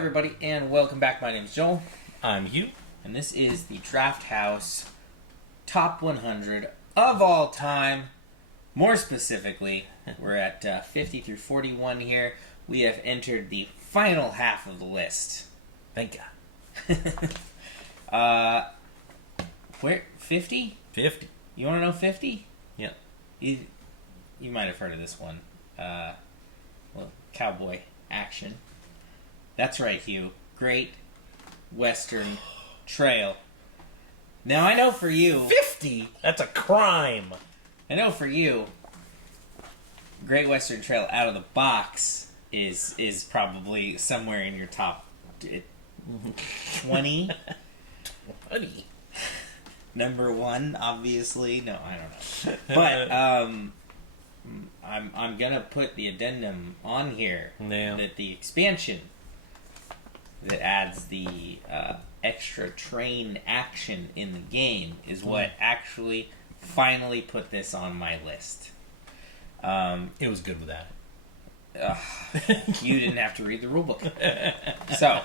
everybody, and welcome back. My name's Joel. I'm Hugh. And this is the Drafthouse Top 100 of all time. More specifically, we're at 50 through 41 here. We have entered the final half of the list. Thank God. Where? 50? 50. You want to know 50? Yeah. You might have heard of this one. Cowboy action. That's right, Hugh. Great Western Trail. Now, I know for you... 50? That's a crime. I know for you, Great Western Trail out of the box is probably somewhere in your top 20. 20? Number one, obviously. No, I don't know. But I'm gonna put the addendum on here that the expansion that adds the extra train action in the game is what actually finally put this on my list. It was good with that. You didn't have to read the rulebook. So,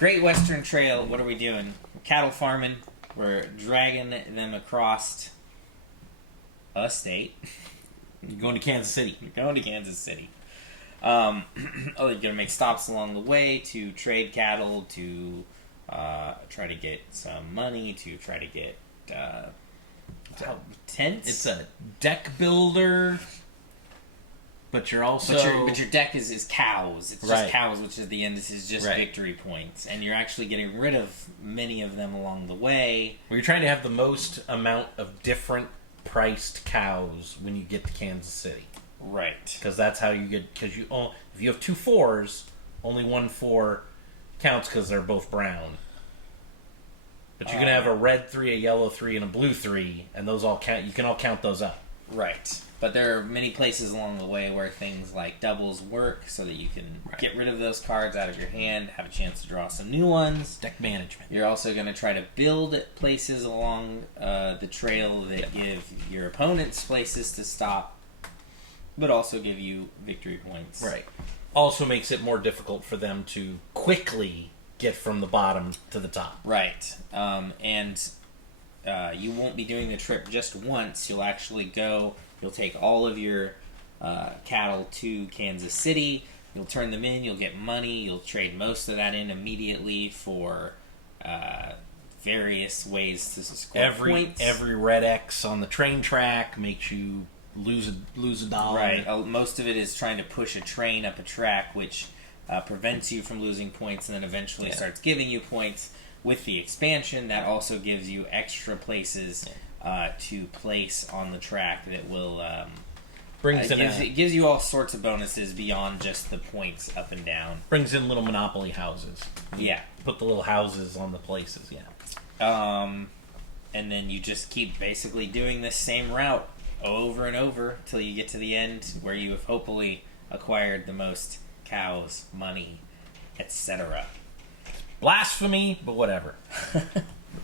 Great Western Trail, what are we doing? We're cattle farming. We're dragging them across a state. You're going to Kansas City. You're going to Kansas City. You're going to make stops along the way to trade cattle, to try to get some money, to try to get tents. It's a deck builder, but you're also... But your deck is cows. It's just cows, which at the end this is just victory points. And you're actually getting rid of many of them along the way. Well, you're trying to have the most amount of different priced cows when you get to Kansas City. Right. Because that's how you get... Because if you have 2 4s, only 1 4 counts because they're both brown. But you're going to have a red 3, a yellow 3, and a blue 3, and those all count. You can all count those up. Right. But there are many places along the way where things like doubles work so that you can get rid of those cards out of your hand, have a chance to draw some new ones. Deck management. You're also going to try to build places along the trail that give your opponents places to stop, but also give you victory points. Right. Also makes it more difficult for them to quickly get from the bottom to the top. Right. And you won't be doing the trip just once. You'll actually go... You'll take all of your cattle to Kansas City. You'll turn them in. You'll get money. You'll trade most of that in immediately for various ways to score points. Every red X on the train track makes you lose a dollar. Right. Most of it is trying to push a train up a track, which prevents you from losing points and then eventually starts giving you points. With the expansion, that also gives you extra places to place on the track that will it gives you all sorts of bonuses beyond just the points up and down. Brings in little monopoly houses. Yeah. Put the little houses on the places, and then you just keep basically doing this same route over and over till you get to the end where you have hopefully acquired the most cows, money, etc. Blasphemy, but whatever.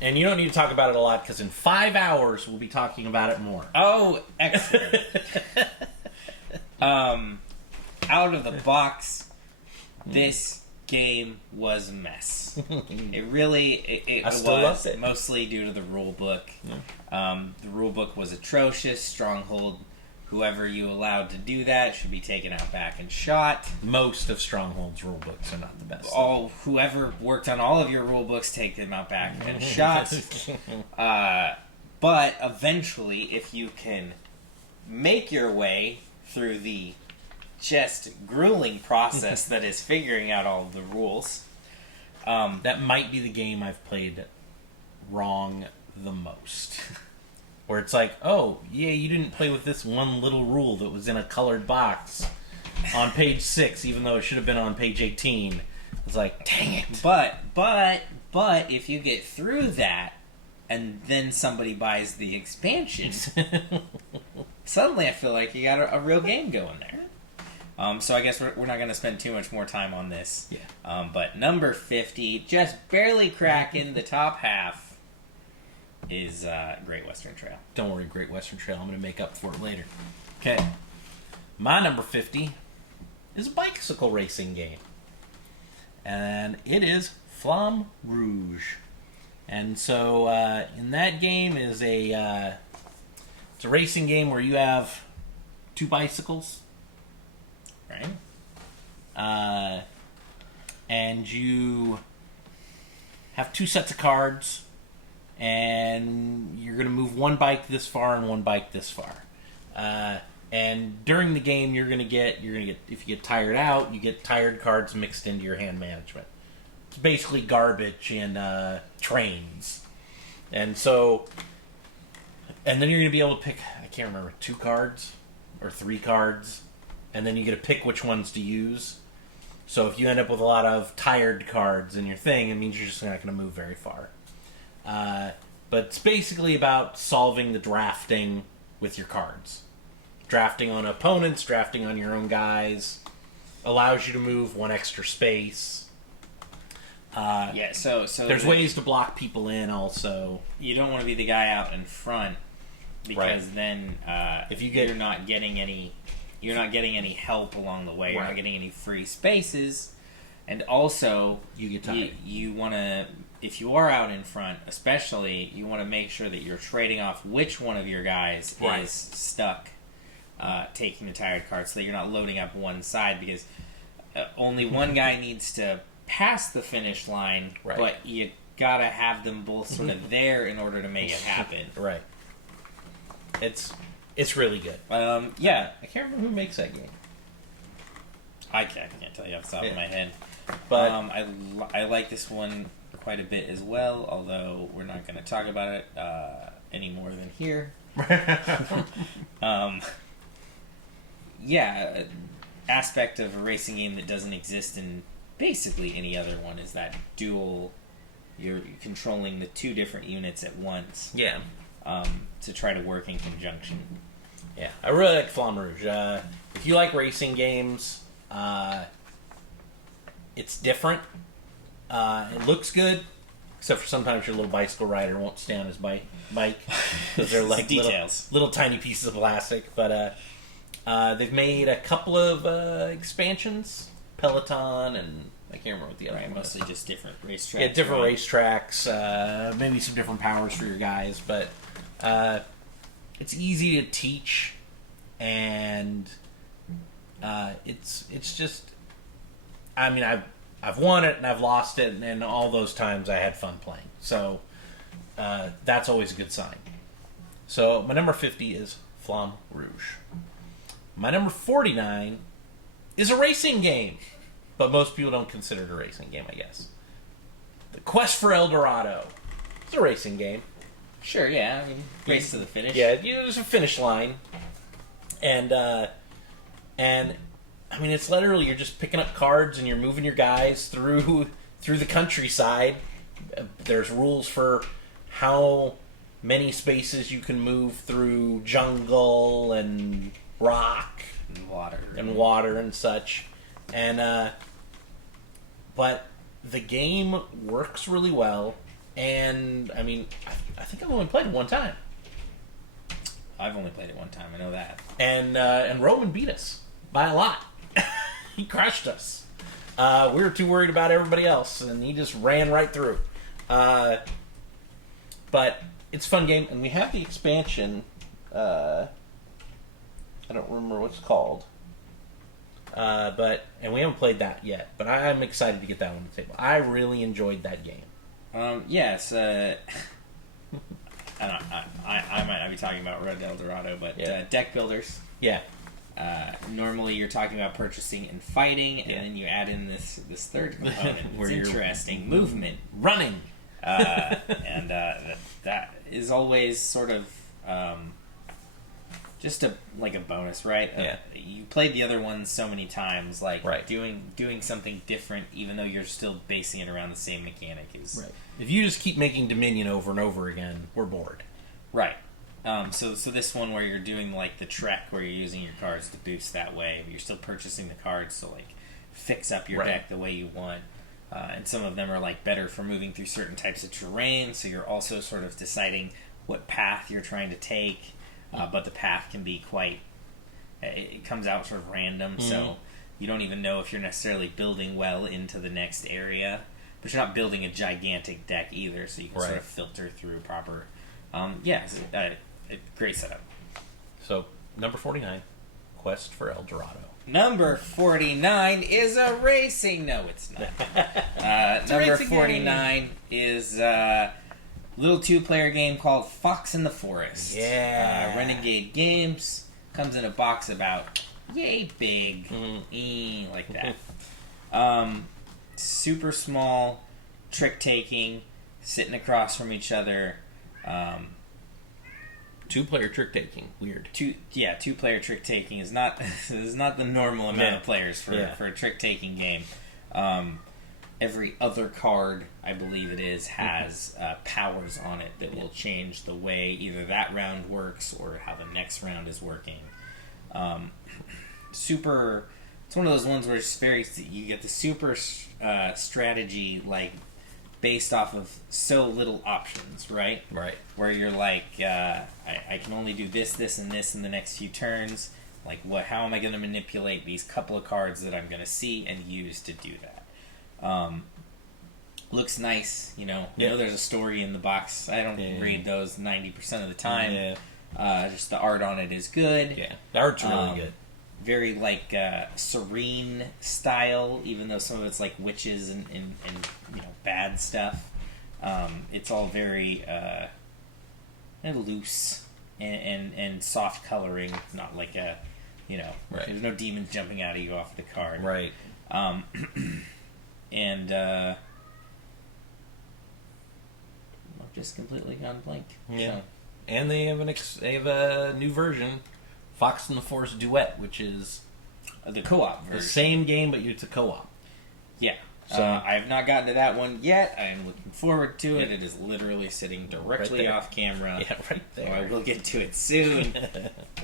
And you don't need to talk about it a lot because in 5 hours we'll be talking about it more. Oh, excellent. Out of the box, this game was a mess. It really was mostly due to the rule book. Yeah. The rule book was atrocious. Stronghold, whoever you allowed to do that should be taken out back and shot. Most of Stronghold's rule books are not the best. Whoever worked on all of your rule books, take them out back and shot. But eventually, if you can make your way through the just grueling process that is figuring out all of the rules, that might be the game I've played wrong the most. Where it's like, oh, yeah, you didn't play with this one little rule that was in a colored box on page 6, even though it should have been on page 18. It's like, dang it. But if you get through that, and then somebody buys the expansion, suddenly I feel like you got a real game going there. So I guess we're not going to spend too much more time on this. Yeah. But number 50, just barely cracking the top half, is Great Western Trail. Don't worry, Great Western Trail. I'm going to make up for it later. Okay. My number 50 is a bicycle racing game. and it is Flamme Rouge. And so in that game is it's a racing game where you have 2 bicycles, right? And you have 2 sets of cards, and you're going to move 1 bike this far and 1 bike this far. And during the game, you're gonna get if you get tired out, you get tired cards mixed into your hand management. It's basically garbage in trains, and then you're gonna be able to pick. I can't remember 2 cards or 3 cards, and then you get to pick which ones to use. So if you end up with a lot of tired cards in your thing, it means you're just not going to move very far. But it's basically about solving the drafting with your cards. Drafting on opponents, drafting on your own guys, allows you to move 1 extra space. So there's ways to block people in also. You don't want to be the guy out in front because then if you're not getting any help along the way. You're not getting any free spaces, and also you get tired. You want to, if you are out in front, especially, you want to make sure that you're trading off which one of your guys is stuck taking the tired card, so that you're not loading up one side, because only one guy needs to pass the finish line, but you gotta have them both sort of there in order to make it happen. Right. It's really good. I can't remember who makes that game. I can't tell you off the top of my head. But I like this one quite a bit as well, although we're not going to talk about it any more than here. Aspect of a racing game that doesn't exist in basically any other one is that dual. You're controlling the 2 different units at once. Yeah. To try to work in conjunction. Yeah, I really like Flamme Rouge. If you like racing games, it's different. It looks good, except for sometimes your little bicycle rider won't stay on his bike because they're like little tiny pieces of plastic. But they've made a couple of expansions, Peloton, and I can't remember what the other one was. Mostly just different racetracks. Yeah, different racetracks. Maybe some different powers for your guys, but it's easy to teach, and it's just. I mean, I've won it and I've lost it, and all those times I had fun playing. So that's always a good sign. So my number 50 is Flamme Rouge. My number 49 is a racing game, but most people don't consider it a racing game, I guess. The Quest for El Dorado. It's a racing game. Sure, yeah. I mean, race to the finish. Yeah, there's a finish line, and I mean, it's literally you're just picking up cards and you're moving your guys through the countryside. There's rules for how many spaces you can move through jungle and rock and water and such, and but the game works really well. And I mean, I think I've only played it one time. I've only played it one time. I know that. And Roman beat us by a lot. He crushed us. We were too worried about everybody else, and he just ran right through. But it's a fun game, and we have the expansion. I don't remember what it's called. And we haven't played that yet. But I'm excited to get that one on the table. I really enjoyed that game. Yes. I might not be talking about Red El Dorado, but deck builders. Yeah. Normally you're talking about purchasing and fighting, and then you add in this third component. It's interesting. Movement. Running. And that is always sort of just a bonus, right? Yeah. You played the other ones so many times, doing something different, even though you're still basing it around the same mechanic is right. If you just keep making Dominion over and over again, we're bored. Right. So this one where you're doing the trek where you're using your cards to boost that way, but you're still purchasing the cards to fix up your deck the way you want. And some of them are better for moving through certain types of terrain, so you're also sort of deciding what path you're trying to take. But the path can be it comes out sort of random, so you don't even know if you're necessarily building well into the next area, but you're not building a gigantic deck either, so you can sort of filter through proper. It's a great setup. So, number 49, Quest for El Dorado. Number 49 is a racing. No, it's not. Number 49 is a little 2-player game called Fox in the Forest. Yeah. Renegade Games. Comes in a box about yay big. Like that. Super small, trick taking, sitting across from each other. 2-player trick taking, weird. 2-player trick taking is not the normal amount of players for a trick taking game. Every other card, I believe it is, has powers on it that will change the way either that round works or how the next round is working. It's one of those ones where it's you get the super strategy based off of so little options, right? Right. Where you're like, I can only do this, this, and this in the next few turns. Like, how am I going to manipulate these couple of cards that I'm going to see and use to do that? Looks nice, you know. I know there's a story in the box. I don't read those 90% of the time. Just the art on it is good. Yeah, the art's really good. Very serene style, even though some of it's like witches and bad stuff. It's all very loose and soft coloring, not like there's no demons jumping out of you off the card. Right. And I've just completely gone blank. Yeah. So. And they have a new version, Fox in the Forest Duet, which is the co-op version. The same game, but it's a co-op. Yeah. So I have not gotten to that one yet. I am looking forward to it. It is literally sitting directly off camera. Yeah, right there. So I will get to it soon.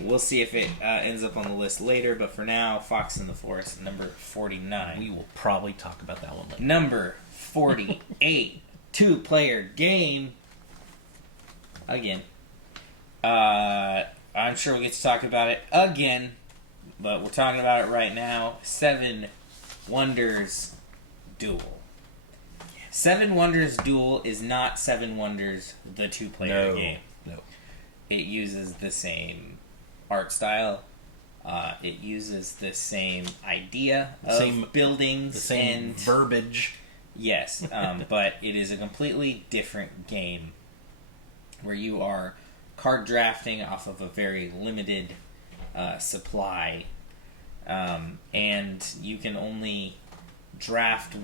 We'll see if it ends up on the list later. But for now, Fox in the Forest, number 49. We will probably talk about that one later. Number 48, 2-player game. Again. I'm sure we'll get to talk about it again. But we're talking about it right now. 7 Wonders Duel. 7 Wonders Duel is not 7 Wonders, the 2-player game. No. It uses the same art style. It uses the same idea of buildings. The same verbiage. Yes, but it is a completely different game where you are card drafting off of a very limited supply. And you can only draft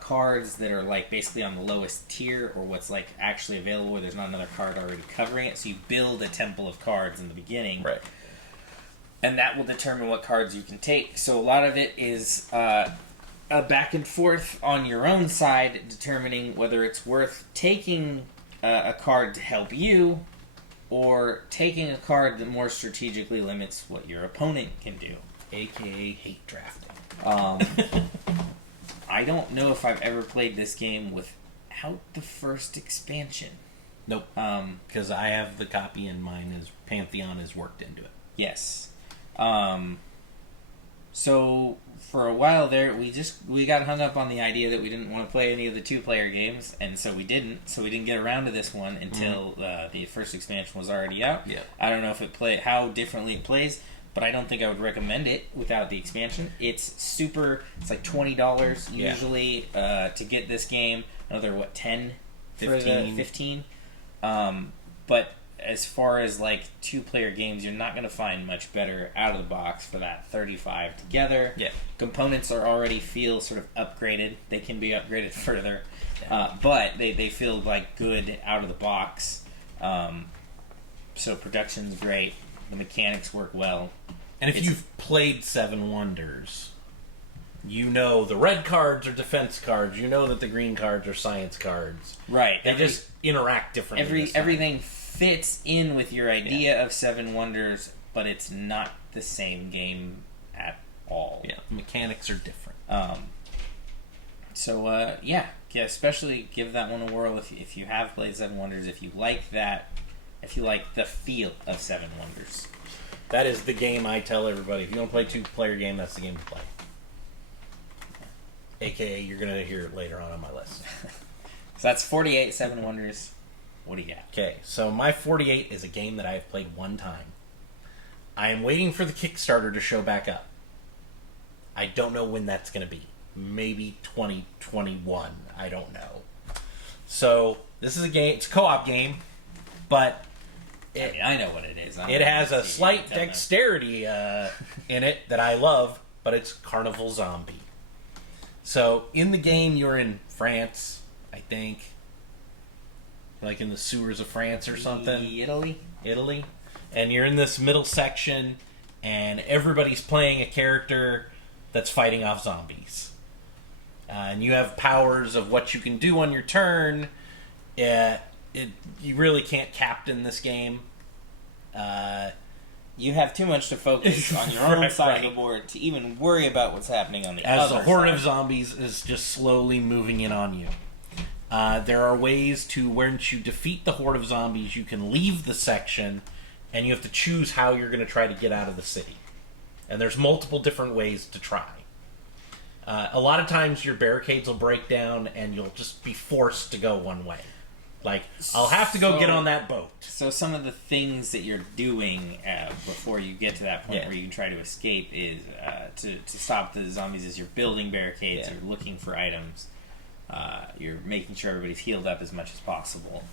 cards that are basically on the lowest tier or what's actually available where there's not another card already covering it. So you build a temple of cards in the beginning. Right. And that will determine what cards you can take. So a lot of it is a back and forth on your own side, determining whether it's worth taking a card to help you or taking a card that more strategically limits what your opponent can do. AKA hate drafting. I don't know if I've ever played this game without the first expansion. Nope. Because I have the copy and mine is Pantheon is worked into it. Yes. So for a while there, we got hung up on the idea that we didn't want to play any of the 2-player games, and so we didn't. So we didn't get around to this one until the first expansion was already out. Yeah. I don't know how differently it plays, but I don't think I would recommend it without the expansion. It's like $20 usually to get this game. Another 10, 15. But as far as 2-player games, you're not going to find much better out of the box for that $35 together. Yeah. Components feel sort of upgraded. They can be upgraded further, but they feel good out of the box. So production's great. The mechanics work well. And if you've played 7 Wonders, you know the red cards are defense cards. You know that the green cards are science cards. Right. They just interact differently. Everything fits in with your idea of 7 Wonders, but it's not the same game at all. Yeah, the mechanics are different. Especially give that one a whirl if you have played 7 Wonders, if you like that, if you like the feel of 7 Wonders. That is the game I tell everybody. If you want to play a 2-player game, that's the game to play. a.k.a. you're going to hear it later on my list. So that's 48 Seven Wonders. What do you got? Okay, so my 48 is a game that I have played one time. I am waiting for the Kickstarter to show back up. I don't know when that's going to be. Maybe 2021. I don't know. So, this is a game, it's a co-op game, but I know what it is. It has a slight dexterity in it that I love, but it's Carnival Zombie. So, in the game, you're in France, I think. Like in the sewers of France or something. Italy. And you're in this middle section, and everybody's playing a character that's fighting off zombies. And you have powers of what you can do on your turn. You really can't captain this game. You have too much to focus on your own side of the board to even worry about what's happening on the other side. As the horde of zombies is just slowly moving in on you. There are ways to, once you defeat the horde of zombies, you can leave the section, and you have to choose how you're going to try to get out of the city. And there's multiple different ways to try. A lot of times your barricades will break down, and you'll just be forced to go one way. Like, I'll have to go get on that boat. So some of the things that you're doing before you get to that point where you can try to escape is to stop the zombies is you're building barricades, you're looking for items, you're making sure everybody's healed up as much as possible.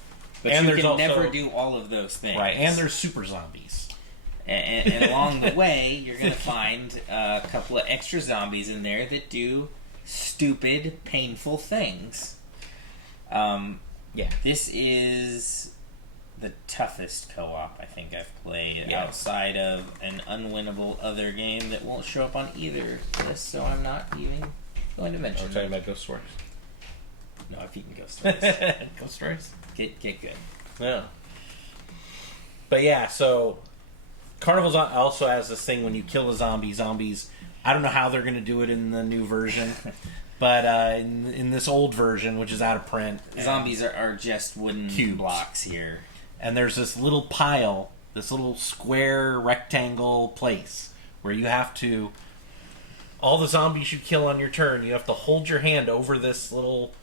But and you can never do all of those things. Right, and there's super zombies. And along the way, you're going to find a couple of extra zombies in there that do stupid, painful things. This is the toughest co-op I think I've played outside of an unwinnable other game that won't show up on either list, so I'm not even going to mention it. We're talking about Ghost Stories. No, I've eaten Ghost Stories. Ghost Stories? Get good. Yeah. But yeah, so Carnival also has this thing when you kill a zombies, I don't know how they're going to do it in the new version, but in this old version, which is out of print, zombies are just wooden cubes. Blocks here. And there's this little pile, this little square rectangle place where you have to, all the zombies you kill on your turn, you have to hold your hand over this little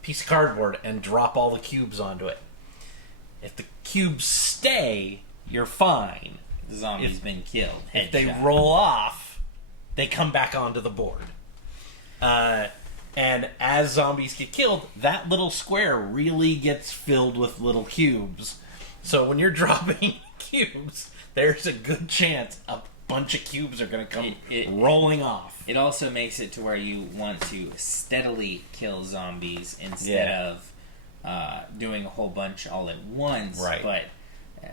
piece of cardboard and drop all the cubes onto it. If the cubes stay, you're fine. The zombie's been killed. If they roll off, they come back onto the board. And as zombies get killed, that little square really gets filled with little cubes. So when you're dropping cubes, there's a good chance a bunch of cubes are going to come rolling off. It also makes it to where you want to steadily kill zombies instead of doing a whole bunch all at once. Right. But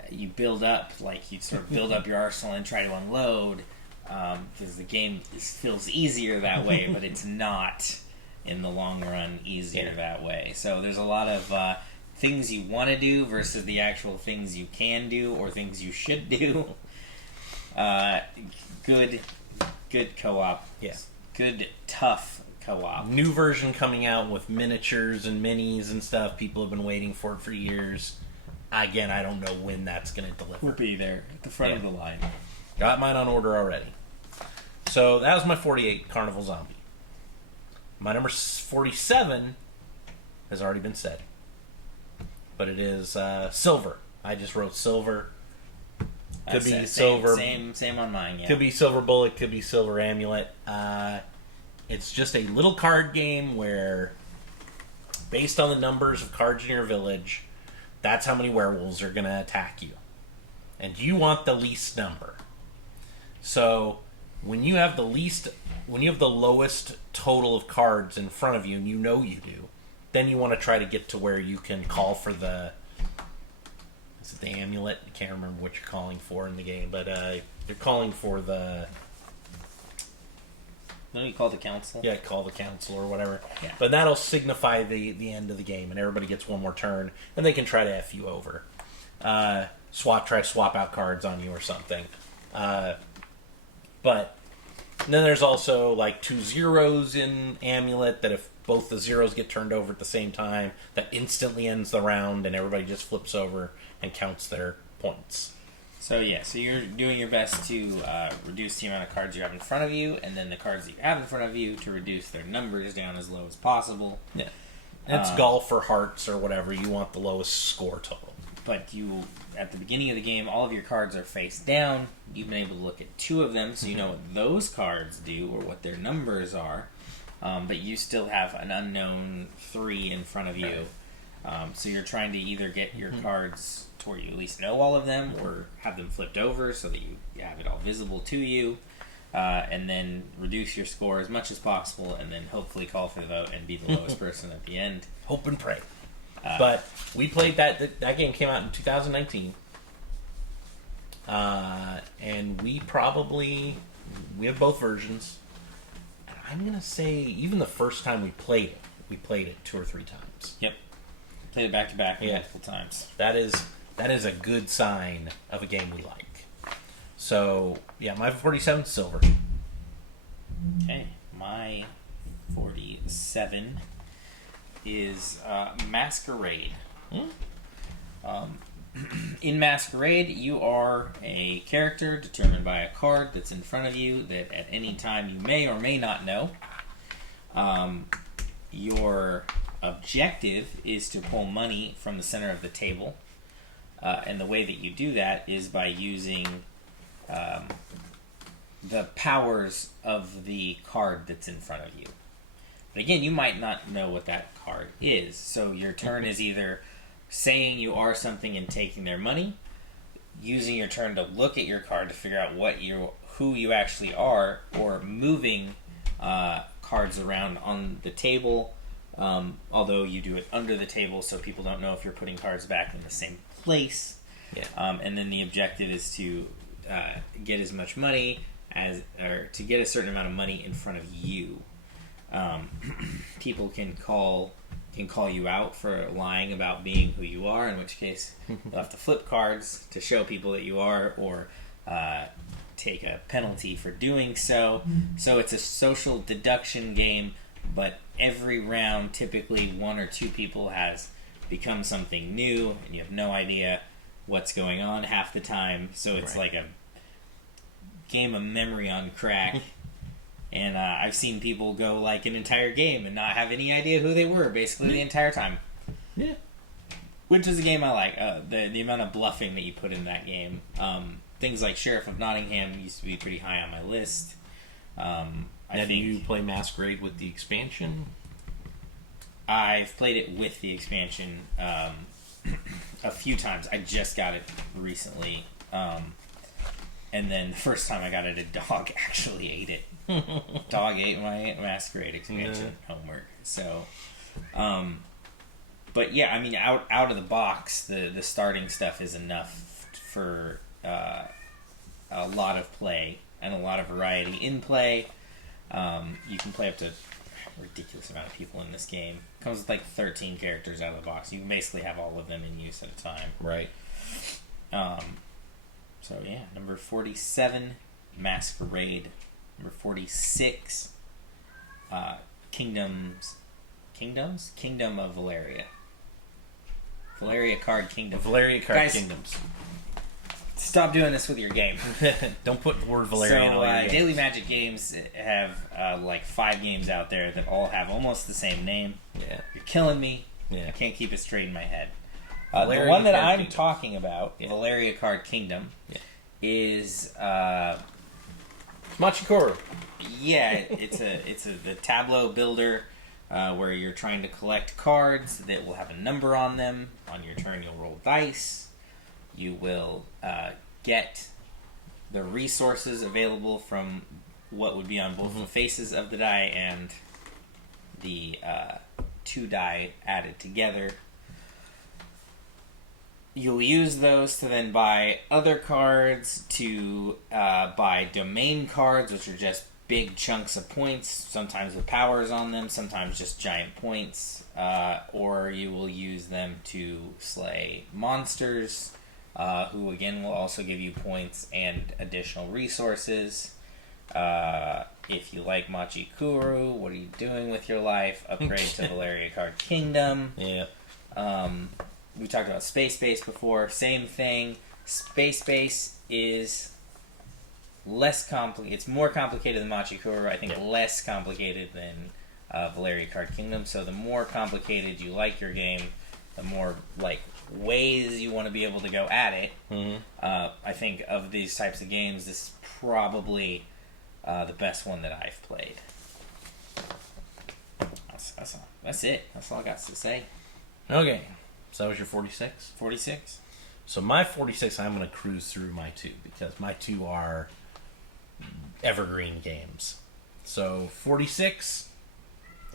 you build up, like you sort of build up your arsenal and try to unload, because the game feels easier that way, but it's not in the long run easier that way. So there's a lot of things you want to do versus the actual things you can do or things you should do. Good co-op. Yeah. Good, tough co-op. New version coming out with miniatures and minis and stuff. People have been waiting for it for years. Again, I don't know when that's going to deliver. We'll be there at the front of the line. Got mine on order already. So that was my 48, Carnival Zombie. My number 47 has already been said. But it is Silver. I just wrote Silver. Could be Silver. Same on mine, yeah. Could be Silver Bullet, could be Silver Amulet. It's just a little card game where, based on the numbers of cards in your village, that's how many werewolves are going to attack you. And you want the least number. So, when you have the lowest total of cards in front of you, and you know you do, then you want to try to get to where you can call for the amulet. I can't remember what you're calling for in the game, but you're calling for the... Don't you call the council? Yeah, call the council or whatever. Yeah. But that'll signify the end of the game, and everybody gets one more turn, and they can try to F you over. Try to swap out cards on you or something. But then there's also like 2 zeros in Amulet that if both the zeros get turned over at the same time, that instantly ends the round, and everybody just flips over and counts their points. So you're doing your best to reduce the amount of cards you have in front of you, and then the cards that you have in front of you to reduce their numbers down as low as possible. Yeah. It's golf or hearts or whatever. You want the lowest score total. But at the beginning of the game, all of your cards are face down. You've been able to look at 2 of them, so you know what those cards do or what their numbers are. But you still have an unknown 3 in front of you. So you're trying to either get your cards to where you at least know all of them, or have them flipped over so that you have it all visible to you, and then reduce your score as much as possible, and then hopefully call for the vote and be the lowest person at the end. Hope and pray. But we played that game came out in 2019, and we have both versions. I'm gonna say even the first time we played it 2 or 3 times. Yep, played it back to back multiple times. That is a good sign of a game we like. So yeah, my 47 silver. Okay, my 47 is Masquerade. In Masquerade, you are a character determined by a card that's in front of you that at any time you may or may not know. Your objective is to pull money from the center of the table. And the way that you do that is by using the powers of the card that's in front of you. But again, you might not know what that card is. So your turn is either saying you are something and taking their money, using your turn to look at your card to figure out who you actually are, or moving cards around on the table, although you do it under the table so people don't know if you're putting cards back in the same place. Yeah. And then the objective is to get as much money or to get a certain amount of money in front of you. People can call you out for lying about being who you are, in which case you'll have to flip cards to show people that you are, or take a penalty for doing so. So it's a social deduction game, but every round typically 1 or 2 people has become something new, and you have no idea what's going on half the time. So it's like a game of memory on crack. And I've seen people go like an entire game and not have any idea who they were basically the entire time. Yeah. Which is a game I like. The amount of bluffing that you put in that game. Things like Sheriff of Nottingham used to be pretty high on my list. Do you play Masquerade with the expansion? I've played it with the expansion a few times. I just got it recently. And then the first time I got it, a dog actually ate it. Dog ate my Masquerade expansion homework. So, but yeah, I mean, out of the box, the starting stuff is enough for a lot of play and a lot of variety in play. You can play up to a ridiculous amount of people in this game. It comes with like 13 characters out of the box. You can basically have all of them in use at a time. Right. So yeah, number 47, Masquerade. Number 46, Kingdom of Valeria. Valeria Card Kingdom. Valeria Card Guys, Kingdoms. Stop doing this with your game. Don't put the word Valeria in all your games. Daily Magic Games have like 5 games out there that all have almost the same name. Yeah. You're killing me. Yeah. I can't keep it straight in my head. The one that I'm talking about, Valeria Card Kingdom, is Machikoro. Yeah, it's a tableau builder where you're trying to collect cards that will have a number on them. On your turn, you'll roll dice. You will get the resources available from what would be on both the faces of the die and the 2 die added together. You'll use those to then buy other cards, to buy domain cards, which are just big chunks of points, sometimes with powers on them, sometimes just giant points, or you will use them to slay monsters, who again will also give you points and additional resources. If you like Machikuru, what are you doing with your life? Upgrade to Valeria Card Kingdom. Yeah. We talked about Space Base before. Same thing. Space Base is less complicated. It's more complicated than Machikoro. I think less complicated than Valeria Card Kingdom. So the more complicated you like your game, the more like ways you want to be able to go at it. Mm-hmm. I think of these types of games, this is probably the best one that I've played. That's it. That's all I got to say. Okay, so that was your 46? 46. So my 46, I'm going to cruise through my 2, because my 2 are evergreen games. So 46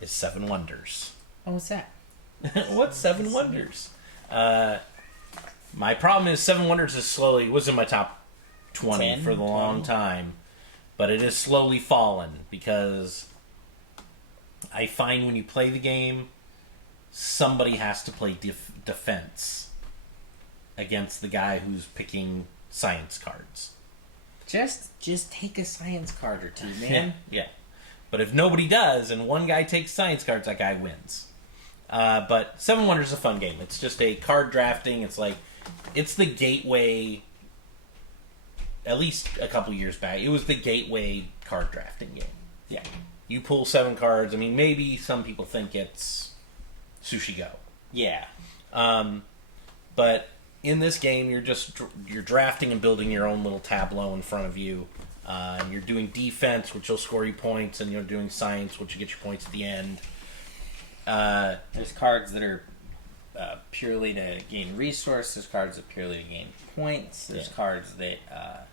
is Seven Wonders. Oh, what's that? What's Seven Wonders? My problem is Seven Wonders was in my top 20 for the long time, but it has slowly fallen because I find when you play the game, somebody has to play defense against the guy who's picking science cards. Just take a science card or two, man. Yeah. But if nobody does and one guy takes science cards, that guy wins. But Seven Wonders is a fun game. It's just a card drafting. It's the gateway. At least a couple years back, it was the gateway card drafting game. Yeah. You pull 7 cards. I mean, maybe some people think it's Sushi Go. Yeah. But in this game, you're drafting and building your own little tableau in front of you. And you're doing defense, which will score you points, and you're doing science, which will get you points at the end. There's cards that are purely to gain resources. There's cards that are purely to gain points. There's cards that are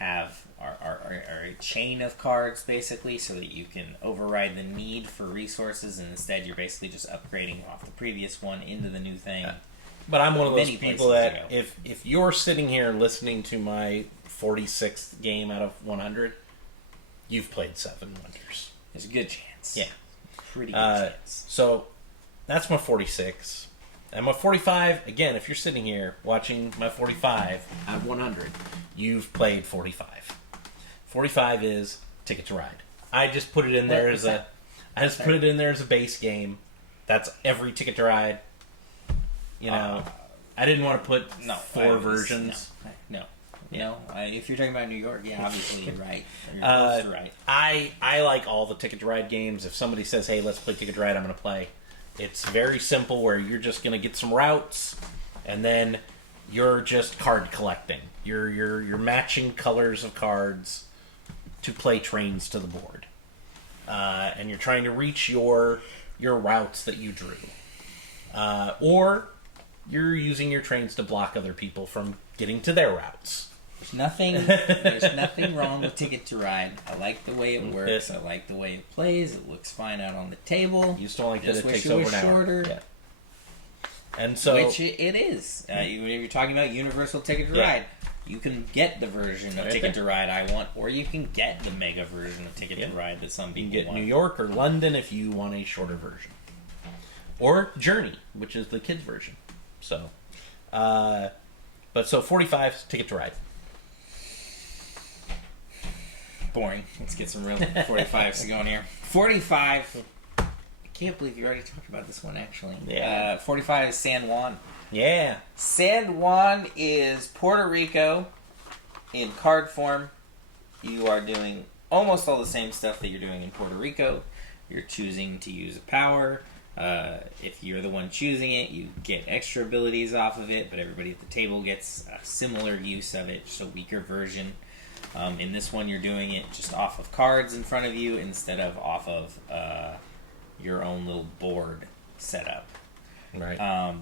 a chain of cards, basically, so that you can override the need for resources, and instead you're basically just upgrading off the previous one into the new thing. But I'm one of those people that if you're sitting here listening to my 46th game out of 100, you've played Seven Wonders. There's a good chance. Yeah. Pretty good chance. So that's my 46. And my 45, again, if you're sitting here watching my 45 out of 100, you've played 45. 45 is Ticket to Ride. I just put it in there as put it in there as a base game. That's every Ticket to Ride. You know, I didn't want to put 4 versions. No. You know, if you're talking about New York, yeah, obviously you're right. You're close to right. I like all the Ticket to Ride games. If somebody says, hey, let's play Ticket to Ride, I'm going to play. It's very simple where you're just going to get some routes, and then you're just card collecting. You're matching colors of cards to play trains to the board. And you're trying to reach your routes that you drew. Or you're using your trains to block other people from getting to their routes. There's nothing wrong with Ticket to Ride. I like the way it works. I like the way it plays. It looks fine out on the table. You just don't like that it takes over an hour. Shorter. Yeah. And so, which it is. When you're talking about Universal Ticket to Ride, you can get the version of Ticket to Ride I want, or you can get the mega version of Ticket to Ride that some people want. You can get New York or London if you want a shorter version. Or Journey, which is the kids version. So, so 45 Ticket to Ride. Boring. Let's get some real 45s going here. 45. I can't believe you already talked about this one, actually. Yeah. 45 is San Juan. Yeah. San Juan is Puerto Rico in card form. You are doing almost all the same stuff that you're doing in Puerto Rico. You're choosing to use a power. If you're the one choosing it, you get extra abilities off of it, but everybody at the table gets a similar use of it, just a weaker version. In this one, you're doing it just off of cards in front of you instead of off of your own little board setup. Right.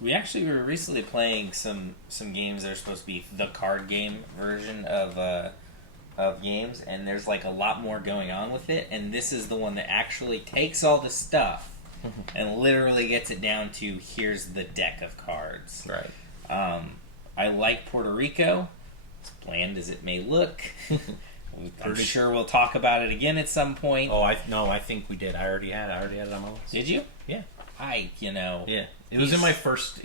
We actually were recently playing some games that are supposed to be the card game version of games, and there's like a lot more going on with it, and this is the one that actually takes all the stuff and literally gets it down to here's the deck of cards. Right. I like Puerto Rico, as bland as it may look. I'm sure we'll talk about it again at some point. Oh, I think we did. I already had it on my list. Did you? Yeah. Yeah. It was in my first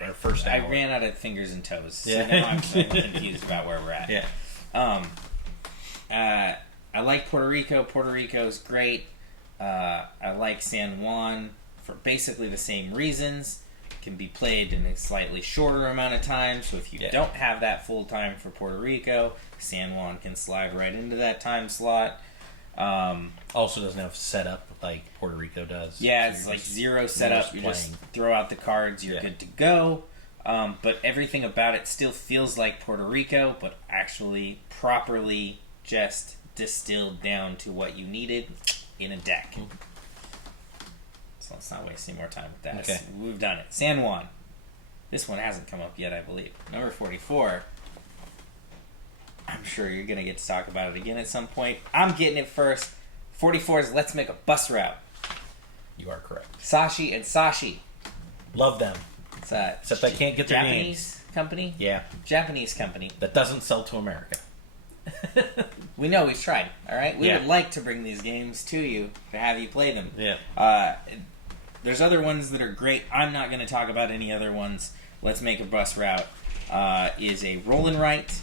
our first hour. I ran out of fingers and toes. So now I'm so confused about where we're at. Yeah. I like Puerto Rico. Puerto Rico's great. I like San Juan for basically the same reasons. can be played in a slightly shorter amount of time. So if you don't have that full time for Puerto Rico, San Juan can slide right into that time slot. Also doesn't have setup like Puerto Rico does. Yeah, it's like zero setup. You just throw out the cards, you're good to go. But everything about it still feels like Puerto Rico, but actually properly just distilled down to what you needed in a deck. So let's not waste any more time with that. Okay. We've done it. San Juan. This one hasn't come up yet, I believe. Number 44. I'm sure you're going to get to talk about it again at some point. I'm getting it first. 44 is Let's Make a Bus Route. You are correct. Sashi and Sashi. Love them. It's Except I can't get their Japanese names. company? Yeah. Japanese company. That doesn't sell to America. We know we've tried, alright? We would like to bring these games to you, to have you play them. Yeah. There's other ones that are great. I'm not going to talk about any other ones. Let's Make a Bus Route is a roll and write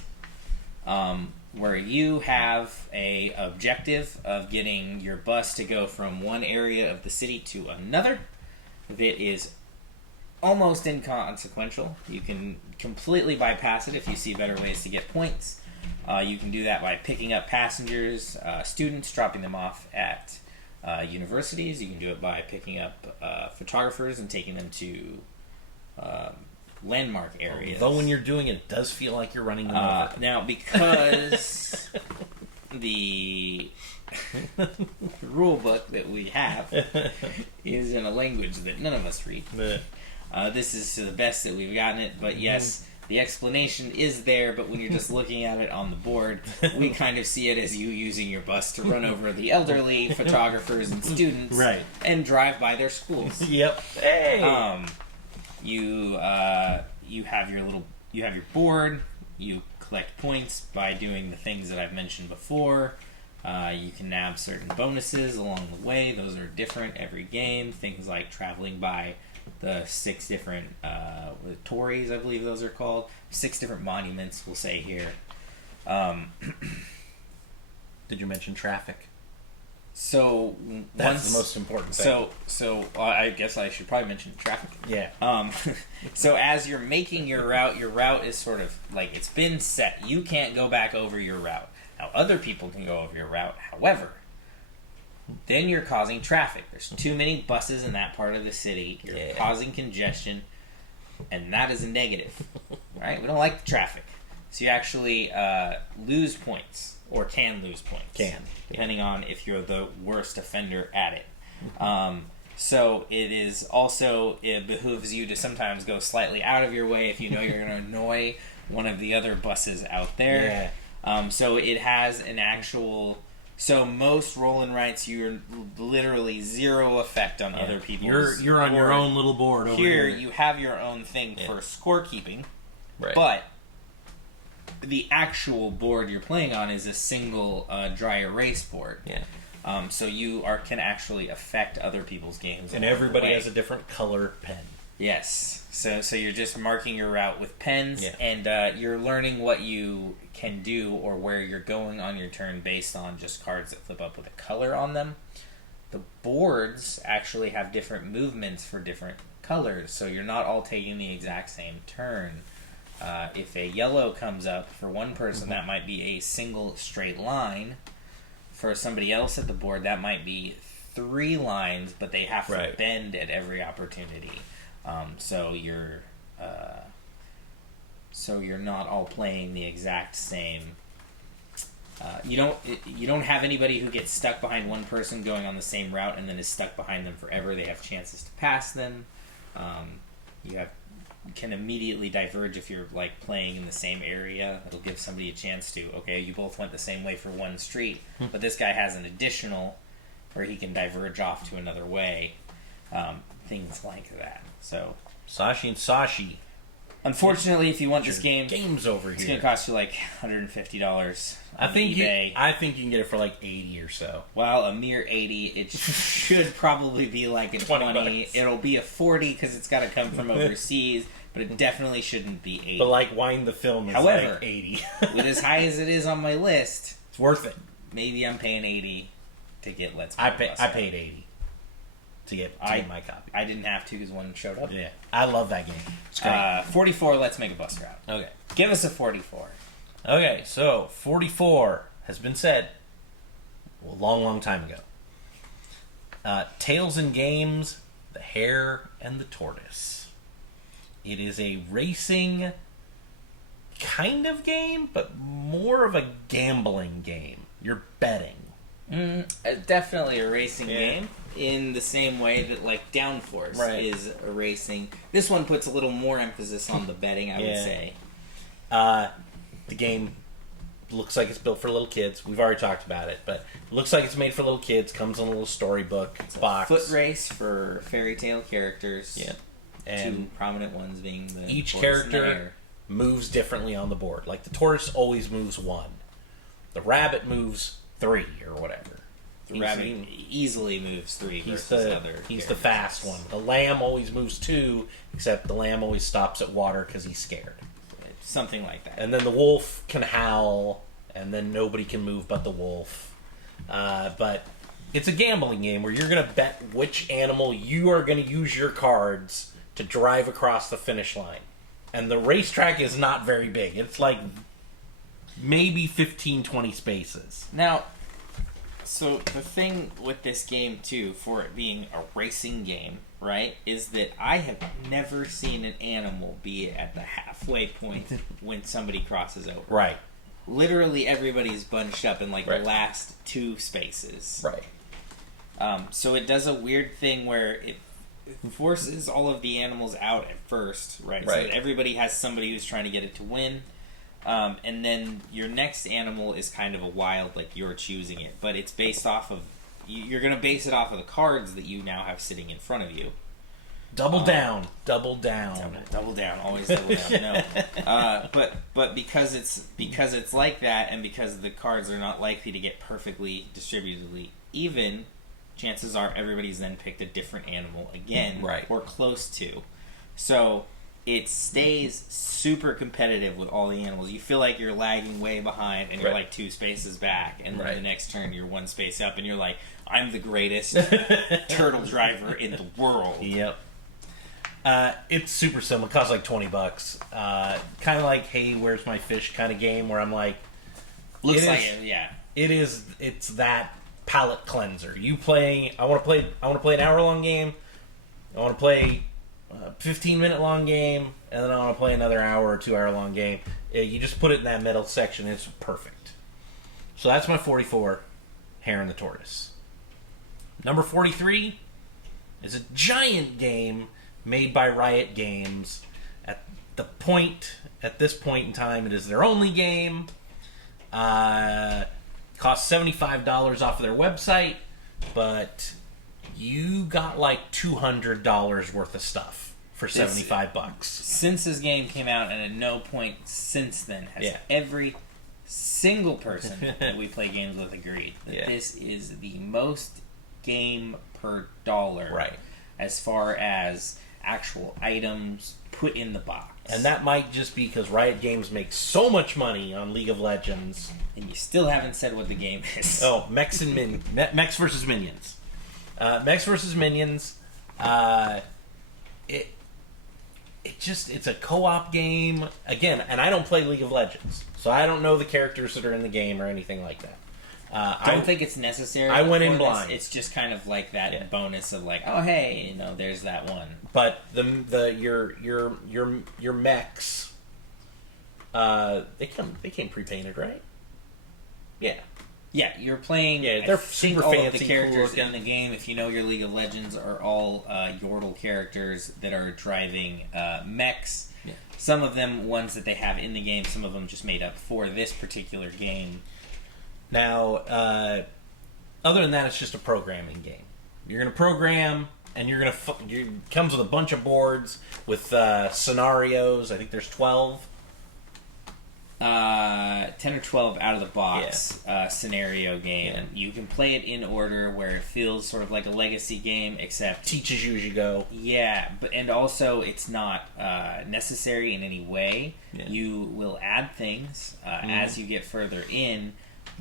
where you have a objective of getting your bus to go from one area of the city to another. That is almost inconsequential. You can completely bypass it if you see better ways to get points. You can do that by picking up passengers, students, dropping them off at universities. You can do it by picking up photographers and taking them to landmark areas. Although when you're doing it, it does feel like you're running them over. Now, because the rule book that we have is in a language that none of us read, this is to the best that we've gotten it, but yes, the explanation is there, but when you're just looking at it on the board, we kind of see it as you using your bus to run over the elderly, photographers, and students, right, and drive by their schools. Yep. Hey. You have your board. You collect points by doing the things that I've mentioned before. You can nab certain bonuses along the way. Those are different every game. Things like traveling by the 6 different Tories, I believe those are called. 6 different monuments, we'll say here. Did you mention traffic? So that's the most important thing. So I guess I should probably mention traffic. Yeah. So as you're making your route is sort of like it's been set. You can't go back over your route. Now other people can go over your route. However, then you're causing traffic. There's too many buses in that part of the city. You're causing congestion, and that is a negative. Right? We don't like the traffic. So you actually lose points, or can lose points. Depending on if you're the worst offender at it. So it behooves you to sometimes go slightly out of your way if you know you're going to annoy one of the other buses out there. So it has an actual... So most roll and writes, you're literally zero effect on other people's You're on board. your own little board over here. You have your own thing for scorekeeping, right. But the actual board you're playing on is a single dry erase board. So you can actually affect other people's games. And everybody has a different color pen. Yes. So you're just marking your route with pens, and you're learning what you can do or where you're going on your turn based on just cards that flip up with a color on them. The boards actually have different movements for different colors, so you're not all taking the exact same turn. If a yellow comes up, for one person that might be a single straight line. For somebody else at the board, that might be 3 lines, but they have to bend at every opportunity. So you're not all playing the exact same. You don't have anybody who gets stuck behind one person going on the same route and then is stuck behind them forever. They have chances to pass them. You can immediately diverge if you're like playing in the same area. It'll give somebody a chance to, okay, you both went the same way for one street, but this guy has an additional where he can diverge off to another way. Things like that. So Sashi and Sashi. Unfortunately, if you want this game, game's over it's here. going to cost you like $150 on eBay. I think you can get it for like 80 or so. Well, a mere 80. It should probably be like a 20. It'll be a 40 because it's got to come from overseas, but it definitely shouldn't be 80. But like Wind the Film is like 80. With as high as it is on my list, it's worth it. Maybe I'm paying 80 to get Let's Go. I paid 80. to get my copy. I didn't have to because one showed up. Yeah, I love that game. It's great. 44, let's make a bus route. Okay. Give us a 44. Okay, so 44 has been said a long, long time ago. Tales and Games, The Hare and the Tortoise. It is a racing kind of game, but more of a gambling game. You're betting. Definitely a racing game in the same way that like Downforce is a racing. This one puts a little more emphasis on the betting, I would say. The game looks like it's built for little kids. We've already talked about it, but it looks like it's made for little kids. Comes in a little storybook box. Foot race for fairy tale characters. Yeah, and two prominent ones being the each character moves differently on the board. Like the tortoise always moves 1. The rabbit moves 3 or whatever. The rabbit easily moves 3 versus other. He's the fast one. The lamb always moves 2, except the lamb always stops at water because he's scared. Something like that. And then the wolf can howl, and then nobody can move but the wolf. But it's a gambling game where you're going to bet which animal you are going to use your cards to drive across the finish line. And the racetrack is not very big. It's like maybe 15, 20 spaces. Now, so the thing with this game, too, for it being a racing game, right, is that I have never seen an animal be at the halfway point when somebody crosses over. Right. Literally everybody's bunched up in, like, the last 2 spaces. Right. So it does a weird thing where it forces all of the animals out at first, right? So that everybody has somebody who's trying to get it to win. And then your next animal is kind of a wild, like you're choosing it. But it's based off of... You're going to base it off of the cards that you now have sitting in front of you. Double down. Double down. Double down. Always double down. No. But because it's like that, and because the cards are not likely to get perfectly distributedly even, chances are everybody's then picked a different animal again. Or close to. So it stays super competitive with all the animals. You feel like you're lagging way behind, and you're like 2 spaces back, and then the next turn you're 1 space up, and you're like, I'm the greatest turtle driver in the world. Yep. It's super simple. It costs like $20. Kind of like, hey, where's my fish kind of game where I'm like, looks like it, yeah. It's that palate cleanser. I want to play an hour-long game. I want to play a 15-minute long game, and then I want to play another hour or 2-hour-long game. You just put it in that middle section, it's perfect. So that's my 44, Hare and the Tortoise. Number 43 is a giant game made by Riot Games. At this point in time, it is their only game. Cost $75 off of their website, but you got like $200 worth of stuff for $75. Since this game came out, and at no point since then has every single person that we play games with agreed that this is the most game per dollar as far as actual items put in the box. And that might just be because Riot Games makes so much money on League of Legends. And you still haven't said what the game is. Oh, Mechs versus Minions. Mechs versus Minions. It's a co-op game. Again, and I don't play League of Legends, so I don't know the characters that are in the game or anything like that. I don't think it's necessary. I went in blind. It's just kind of like that bonus of like, oh hey, there's that one. But your mechs, they came pre-painted, right? Yeah. Yeah, you're playing. Yeah, they're super all fancy. Of the characters cool in the game, if you know your League of Legends, are all Yordle characters that are driving mechs. Yeah. Some of them ones that they have in the game. Some of them just made up for this particular game. Now, other than that, it's just a programming game. You're going to program, and it comes with a bunch of boards with scenarios. I think there's 12. 10 or 12 out of the box scenario game. Yeah. You can play it in order where it feels sort of like a legacy game, except teaches you as you go. Yeah, and also it's not necessary in any way. Yeah. You will add things as you get further in,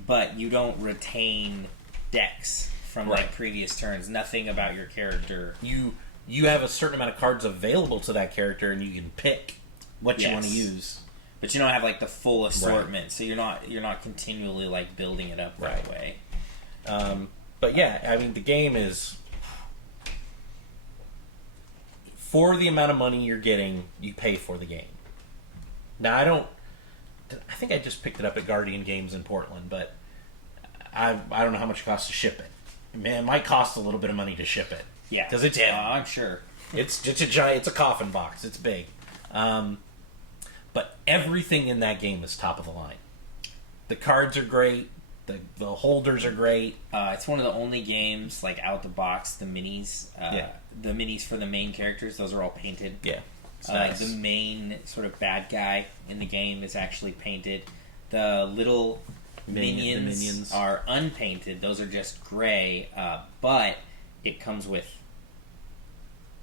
but you don't retain decks from like previous turns. Nothing about your character. You have a certain amount of cards available to that character, and you can pick what you want to use. But you don't have like the full assortment, so you're not continually like building it up that way. But yeah, I mean the game is, for the amount of money you're getting, you pay for the game. Now I think I just picked it up at Guardian Games in Portland, but I don't know how much it costs to ship it. Man, it might cost a little bit of money to ship it. Yeah, because it's heavy. I'm sure it's a giant. It's a coffin box. It's big, but everything in that game is top of the line. The cards are great. The holders are great. It's one of the only games like out the box. The minis, the minis for the main characters, those are all painted. Yeah, nice. The main sort of bad guy in the game is actually painted. The little minions are unpainted. Those are just gray, but it comes with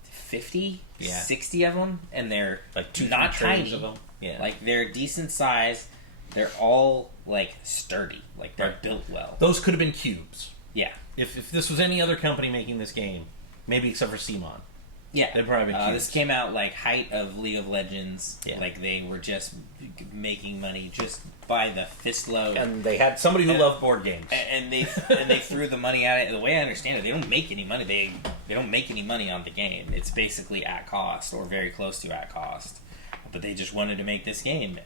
50, 60 of them, and they're like not tiny. Of them. Yeah. Like they're decent size. They're all like sturdy. Like they're built well. Those could have been cubes. Yeah. If this was any other company making this game, maybe except for CMON. Yeah. They'd probably been cubes. This came out like height of League of Legends. Yeah. Like they were just making money just by the fistload. And they had somebody who loved board games. And they threw the money at it. The way I understand it, they don't make any money. They don't make any money on the game. It's basically at cost or very close to at cost. But they just wanted to make this game,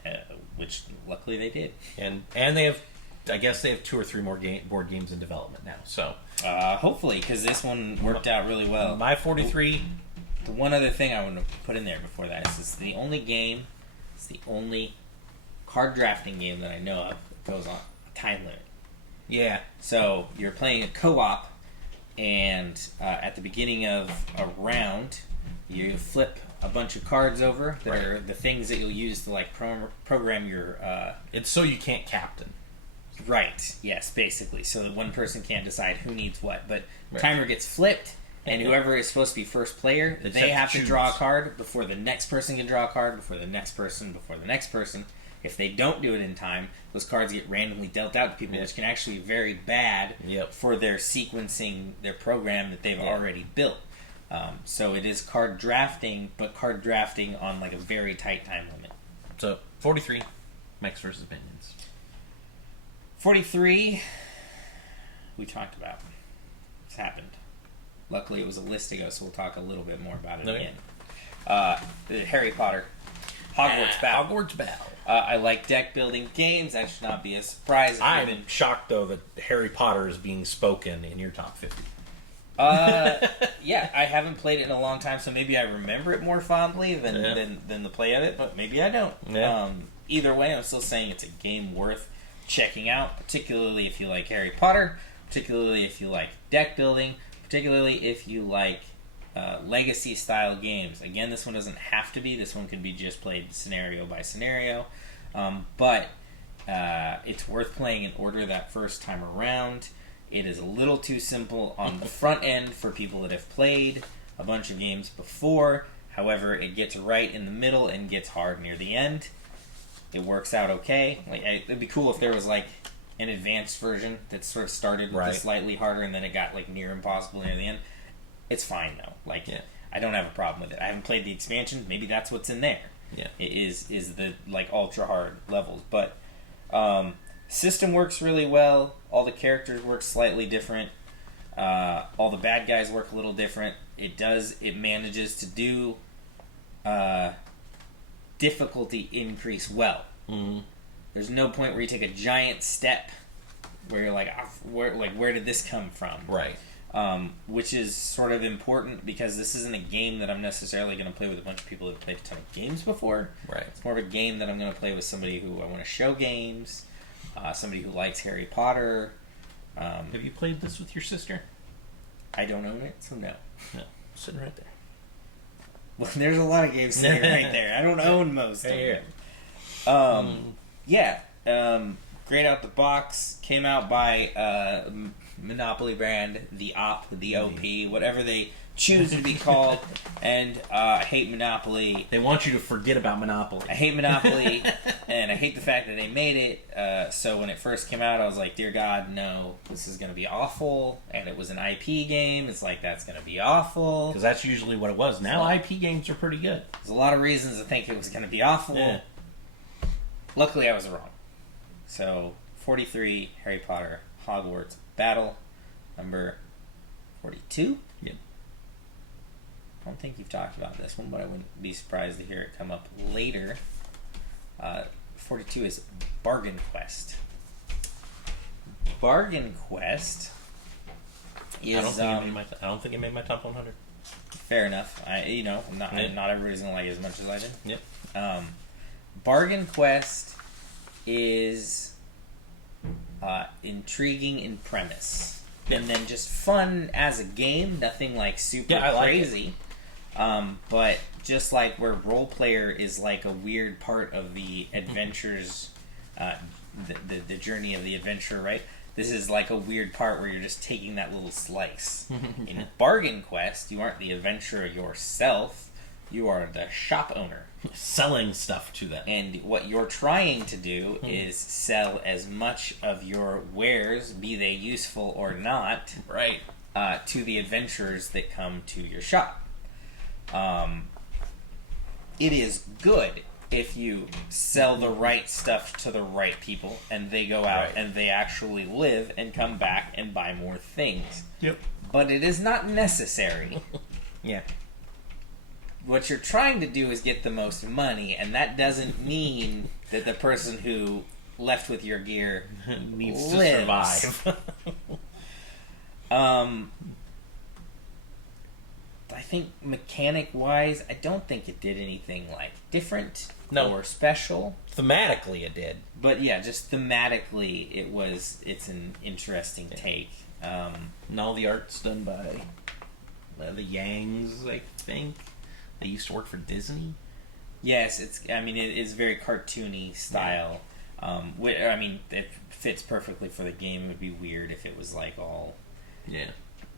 which luckily they did. And they have, I guess they have 2 or 3 more board games in development now. So hopefully, because this one worked out really well. My 43. The one other thing I want to put in there before that is the only card drafting game that I know of that goes on a time limit. Yeah. So you're playing a co-op, and at the beginning of a round, you flip a bunch of cards over that are the things that you'll use to like program your. It's so you can't captain. Right. Yes. Basically, so that one person can't decide who needs what, but timer gets flipped. And whoever is supposed to be first player, they have to draw a card before the next person can draw a card, before the next person, before the next person. If they don't do it in time, those cards get randomly dealt out to people, which can actually be very bad for their sequencing, their program that they've already built. So it is card drafting, but card drafting on like a very tight time limit. So 43, Mechs versus Minions. 43, we talked about. It's happened. Luckily, it was a list ago, so we'll talk a little bit more about it again. Harry Potter. Hogwarts Battle. Hogwarts Battle. I like deck building games. That should not be a surprise. I'm shocked, though, that Harry Potter is being spoken in your top 50. Yeah, I haven't played it in a long time, so maybe I remember it more fondly than the play of it, but maybe I don't. Yeah. Either way, I'm still saying it's a game worth checking out, particularly if you like Harry Potter, particularly if you like deck building, particularly if you like legacy-style games. Again, this one doesn't have to be. This one can be just played scenario by scenario. But it's worth playing in order that first time around. It is a little too simple on the front end for people that have played a bunch of games before. However, it gets right in the middle and gets hard near the end. It works out okay. Like, it'd be cool if there was like an advanced version that sort of started with slightly harder and then it got like near impossible near the end. It's fine though. Like, I don't have a problem with it. I haven't played the expansion. Maybe that's what's in there. Yeah, it is the like ultra hard levels, but system works really well. All the characters work slightly different. All the bad guys work a little different. It manages to do difficulty increase well. Mm-hmm. There's no point where you take a giant step where you're like, where did this come from? Right. Which is sort of important because this isn't a game that I'm necessarily going to play with a bunch of people who've played a ton of games before. Right. It's more of a game that I'm going to play with somebody who I want to show games, somebody who likes Harry Potter. Have you played this with your sister? I don't own it, so no. No. Sitting right there. Well, there's a lot of games sitting right there. I don't own most of them. Yeah. Great out the box. Came out by Monopoly brand, the OP, whatever they choose to be called. And I hate Monopoly. They want you to forget about Monopoly. I hate Monopoly, and I hate the fact that they made it. So when it first came out, I was like, dear God, no, this is going to be awful. And it was an IP game. It's like, that's going to be awful. Because that's usually what it was. Now IP games are pretty good. There's a lot of reasons to think it was going to be awful. Yeah. Luckily, I was wrong. So, 43, Harry Potter, Hogwarts Battle, number 42. Yep. I don't think you've talked about this one, but I wouldn't be surprised to hear it come up later. 42 is Bargain Quest. Bargain Quest is... I don't think it made my top 100. Fair enough. Not everybody's going to like it as much as I did. Yep. Bargain Quest is intriguing in premise. And then just fun as a game. Nothing like super crazy. But just like where role player is like a weird part of the adventures, the journey of the adventure, right? This is like a weird part where you're just taking that little slice. In Bargain Quest, you aren't the adventurer yourself. You are the shop owner. Selling stuff to them. And what you're trying to do is sell as much of your wares, be they useful or not, right, to the adventurers that come to your shop. It is good if you sell the right stuff to the right people and they go out and they actually live and come back and buy more things. Yep. But it is not necessary. Yeah. What you're trying to do is get the most money, and that doesn't mean that the person who left with your gear needs lives. to survive. I think mechanic-wise, I don't think it did anything like different or special. Thematically, it did. But yeah, just thematically, it's an interesting take. And all the art's done by the Yangs, I think. They used to work for Disney. Yes, it is very cartoony style. It fits perfectly for the game. It would be weird if it was like all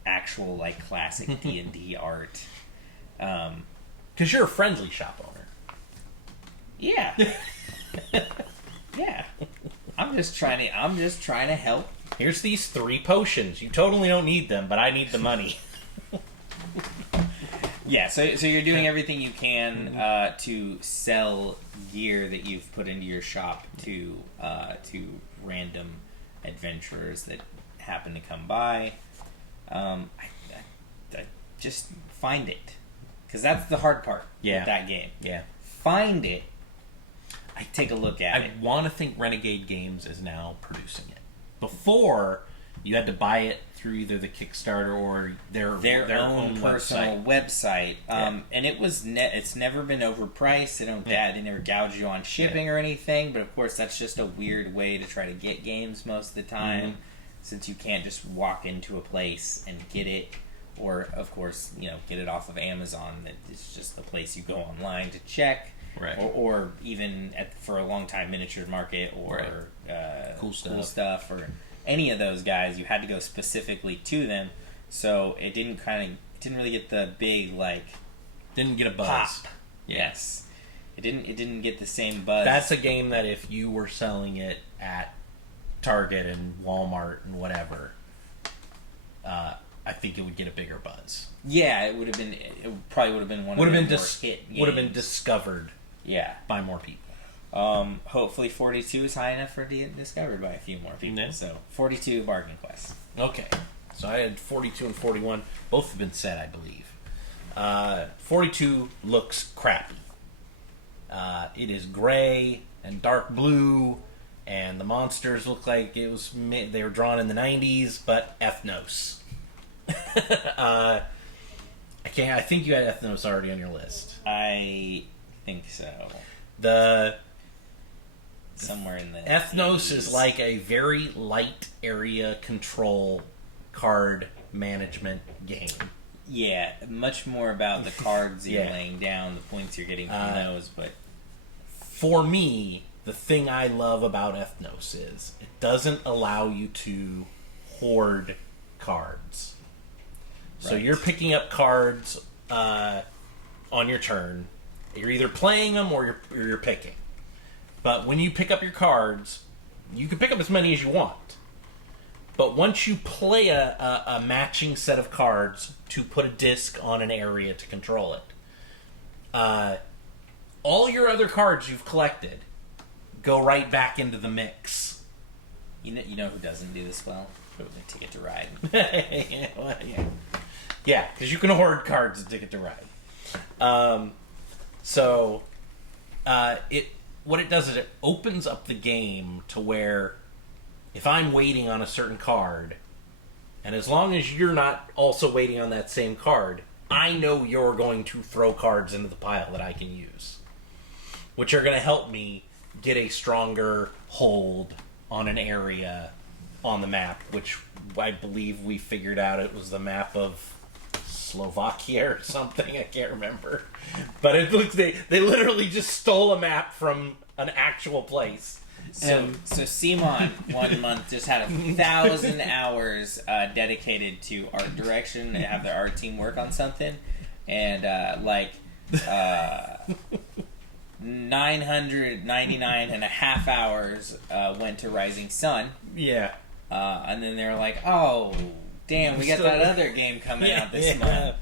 actual like classic D&D art. Because you're a friendly shop owner. Yeah. Yeah. I'm just trying to help. Here's these 3 potions. You totally don't need them, but I need the money. Yeah, so you're doing everything you can to sell gear that you've put into your shop to random adventurers that happen to come by. I just find it, because that's the hard part with that game. Yeah, find it. I take a look at it. I want to think Renegade Games is now producing it. Before, you had to buy it through either the Kickstarter or their own personal website. And it's never been overpriced. They never gouge you on shipping or anything, but of course that's just a weird way to try to get games most of the time, since you can't just walk into a place and get it, or of course, get it off of Amazon. It's just the place you go online to check. Right. Or even for a long time Miniature Market or Cool Stuff or any of those guys, you had to go specifically to them, so it didn't really get the big didn't get a buzz. Pop. Yes, it didn't get the same buzz. That's a game that if you were selling it at Target and Walmart and whatever, I think it would get a bigger buzz. Yeah, it would have been. It probably would have been one of the more hit games. Would have been discovered. Yeah, by more people. Hopefully 42 is high enough for it to get discovered by a few more people. Yeah. So 42 Bargain Quest. Okay, so I had 42 and 41. Both have been said, I believe. 42 looks crappy. It is gray and dark blue, and the monsters look like they were drawn in the 90s, but Ethnos. I think you had Ethnos already on your list. I think so. Somewhere in the Ethnos 80s. is like a very light area control card management game. Yeah, much more about the cards you're laying down, the points you're getting from those. But for me, the thing I love about Ethnos is it doesn't allow you to hoard cards. So you're picking up cards on your turn. You're either playing them or you're picking. But when you pick up your cards, you can pick up as many as you want. But once you play a matching set of cards to put a disc on an area to control it, all your other cards you've collected go right back into the mix. You know who doesn't do this well? Ticket to Ride. Yeah, because you can hoard cards in Ticket to Ride. What it does is it opens up the game to where if I'm waiting on a certain card, and as long as you're not also waiting on that same card, I know you're going to throw cards into the pile that I can use, which are going to help me get a stronger hold on an area on the map, which I believe we figured out it was the map of Slovakia or something. I can't remember. But it looks they literally just stole a map from an actual place. So Simon 1 month just had 1,000 hours dedicated to art direction and have their art team work on something, and 999 and a half hours went to Rising Sun. Yeah. And then they're like, oh, damn, we got that other game coming out this month.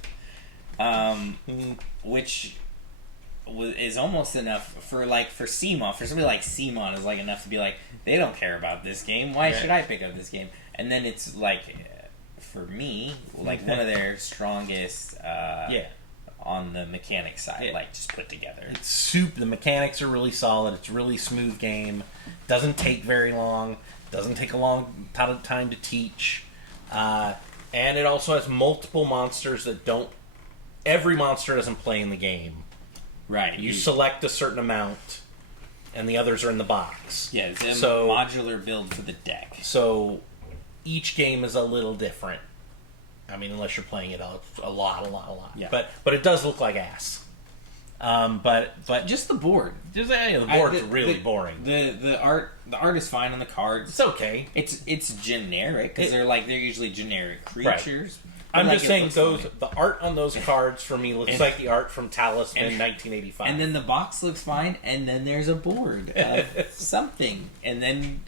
Which is almost enough for CMON. For somebody like CMON is like enough to be like, they don't care about this game. Why should I pick up this game? And then it's like, for me, like one of their strongest on the mechanics side, like just put together. It's soup. The mechanics are really solid. It's a really smooth game. Doesn't take very long. Doesn't take a long time to teach. And it also has multiple monsters that don't... Every monster doesn't play in the game. Right. You select a certain amount, and the others are in the box. Yeah, it's a modular build for the deck. So each game is a little different. I mean, unless you're playing it a lot. Yeah. But it does look like ass. But just the board. Just the board's really boring. The art is fine on the cards. It's okay. It's generic because they're usually generic creatures. Right. I'm just saying the art on those cards for me looks like the art from Talisman 1985. And then the box looks fine, and then there's a board of something, and then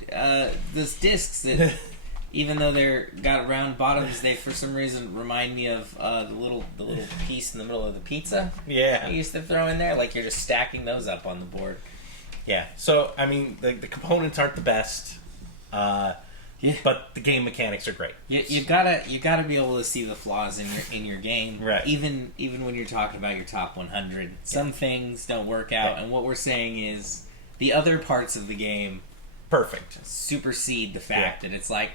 those discs that, even though they're got round bottoms, they for some reason remind me of the little piece in the middle of the pizza. Yeah, you used to throw in there, like you're just stacking those up on the board. Yeah. So I mean, the components aren't the best. But the game mechanics are great. You gotta be able to see the flaws in your game, right? Even when you're talking about your top 100, some things don't work out, and what we're saying is the other parts of the game perfect supersede the fact that it's like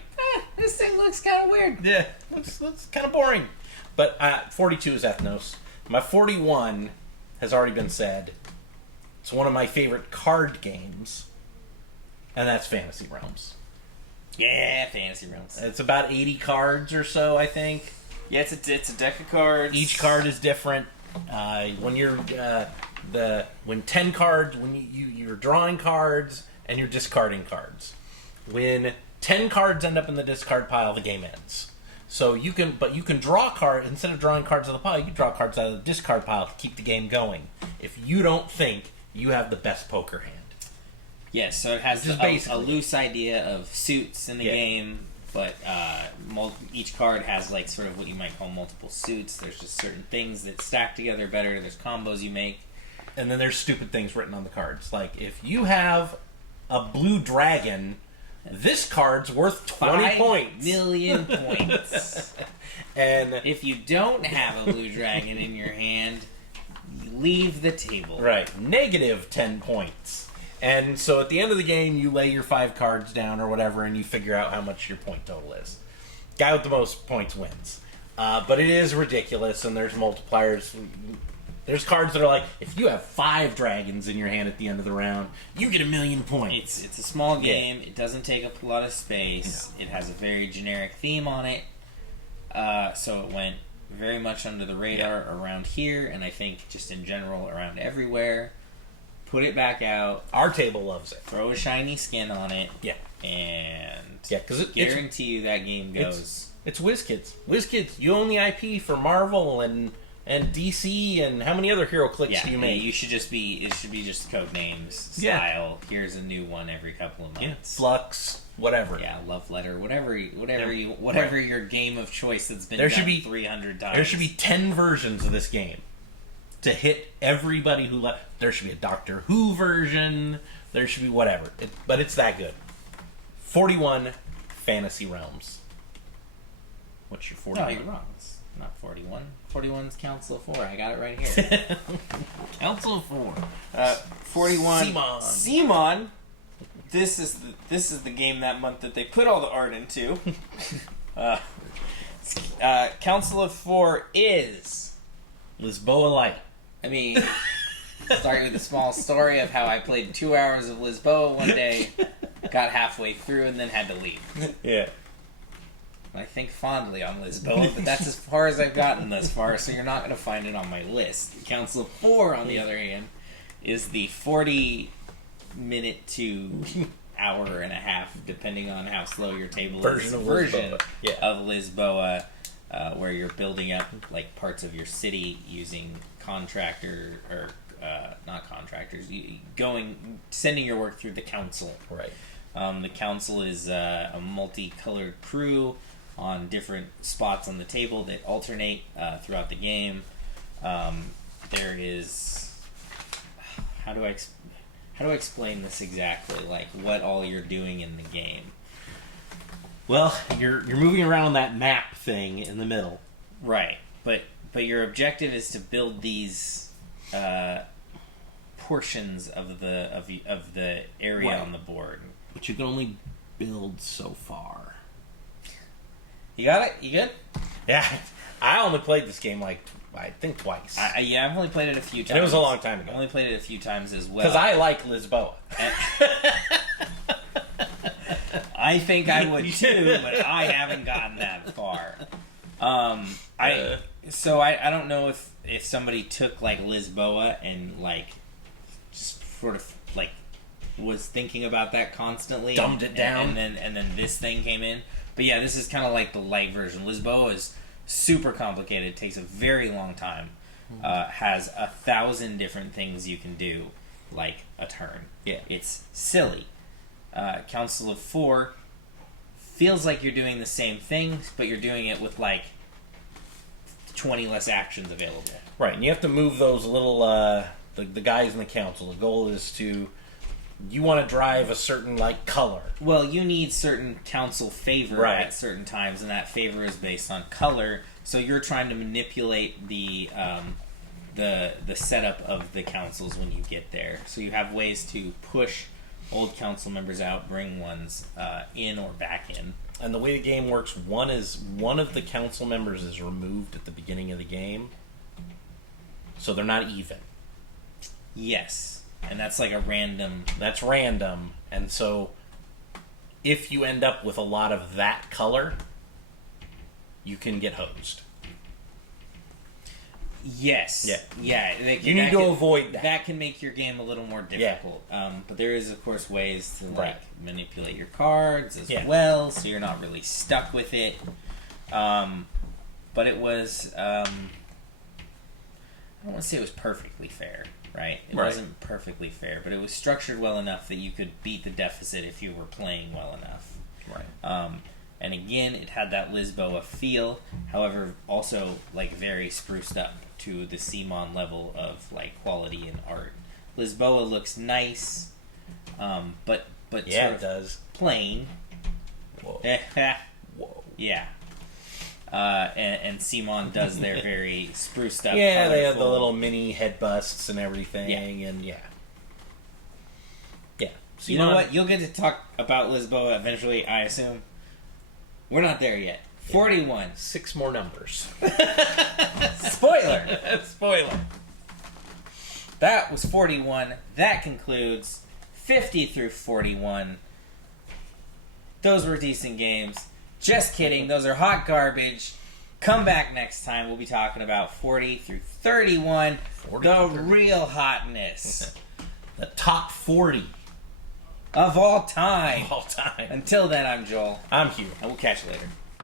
this thing looks kind of weird. Yeah, looks kind of boring. But 42 is Ethnos. My 41 has already been said. It's one of my favorite card games, and that's Fantasy Realms. Yeah, Fantasy Realms. It's about 80 cards or so, I think. Yeah, it's a deck of cards. Each card is different. When you're when 10 cards, when you're drawing cards and you're discarding cards. When 10 cards end up in the discard pile, the game ends. So you can draw cards instead of drawing cards out of the pile. You draw cards out of the discard pile to keep the game going. If you don't think you have the best poker hand. Yes, so it has a loose idea of suits in the game, but each card has like sort of what you might call multiple suits. There's just certain things that stack together better. There's combos you make. And then there's stupid things written on the cards. Like, if you have a blue dragon, this card's worth 20 points. 5 million points. And if you don't have a blue dragon in your hand, leave the table. Right. Negative 10 points. And so at the end of the game, you lay your 5 cards down or whatever, and you figure out how much your point total is. Guy with the most points wins. But it is ridiculous, and there's multipliers. There's cards that are like, if you have 5 dragons in your hand at the end of the round, you get 1 million points. It's a small game. It doesn't take up a lot of space. No. It has a very generic theme on it. So it went very much under the radar around here, and I think just in general around everywhere. Put it back out. Our table loves it. Throw a shiny skin on it. Yeah. And because guarantee you that game goes It's WizKids. WizKids, you own the IP for Marvel and DC and how many other hero clicks do you make? It should be just code names style. Yeah. Here's a new one every couple of months. Yeah. Flux, whatever. Yeah, love letter, whatever your game of choice that's been done 300 times. There should be 10 versions of this game to hit everybody who there should be a Doctor Who version. There should be whatever. But it's that good. 41 Fantasy Realms. What's your 41? No, you're wrong. It's not 41. 41's Council of 4. I got it right here. Council of 4. 41. Simon. This is the game that month that they put all the art into. Council of 4 is Lisboa Light. I mean, start with a small story of how I played 2 hours of Lisboa one day, got halfway through, and then had to leave. Yeah. I think fondly on Lisboa, but that's as far as I've gotten thus far, so you're not going to find it on my list. Council of 4, on the other hand, is the 40-minute to hour and a half, depending on how slow your table version is, of Lisboa, where you're building up like parts of your city using sending your work through the council. Right. The council is a multicolored crew on different spots on the table that alternate throughout the game. There is how do I explain this exactly? Like what all you're doing in the game? Well, you're moving around that map thing in the middle, right? But your objective is to build these portions of the area on the board. But you can only build so far. You got it? You good? Yeah, I only played this game I think twice. I've only played it a few times. And it was a long time ago. I only played it a few times as well. Because I like Lisboa. I think I would too, but I haven't gotten that far. I don't know if somebody took like Lisboa and like just sort of like was thinking about that constantly, dumbed it down, and then this thing came in. But yeah, this is kind of like the light version. Lisboa is super complicated. It takes a very long time. Has 1,000 different things you can do, like a turn. Yeah, it's silly. Council of 4 feels like you're doing the same thing, but you're doing it with like 20 less actions available. Right, and you have to move those little the guys in the council. The goal is to you want to drive a certain like color. Well, you need certain council favor at certain times, and that favor is based on color. So you're trying to manipulate the setup of the councils when you get there. So you have ways to push old council members out, bring ones in or back in. And the way the game works, one of the council members is removed at the beginning of the game, so they're not even. Yes. And that's like a random... That's random. And so, if you end up with a lot of that color, you can get hosed. Yes. Yeah. You need to avoid that. That can make your game a little more difficult. Yeah. But there is, of course, ways to manipulate your cards as well, so you're not really stuck with it. But it was... I don't want to say it was perfectly fair. Right? It wasn't perfectly fair, but it was structured well enough that you could beat the deficit if you were playing well enough. Right. And again, it had that Lisboa feel, however, also like very spruced up to the CMON level of like quality and art. Lisboa looks nice, but sort of does plain. Whoa. Whoa. Yeah. And CMON does their very spruced up. Yeah, they have the little mini head busts and everything, and yeah. So you know what? You'll get to talk about Lisboa eventually, I assume. We're not there yet. 41. 6 more numbers. Spoiler. Spoiler. That was 41. That concludes 50 through 41. Those were decent games. Just kidding. Those are hot garbage. Come back next time. We'll be talking about 40 through 31. Real hotness. The top 40. Of all time. Of all time. Until then, I'm Joel. I'm Hugh. And we'll catch you later.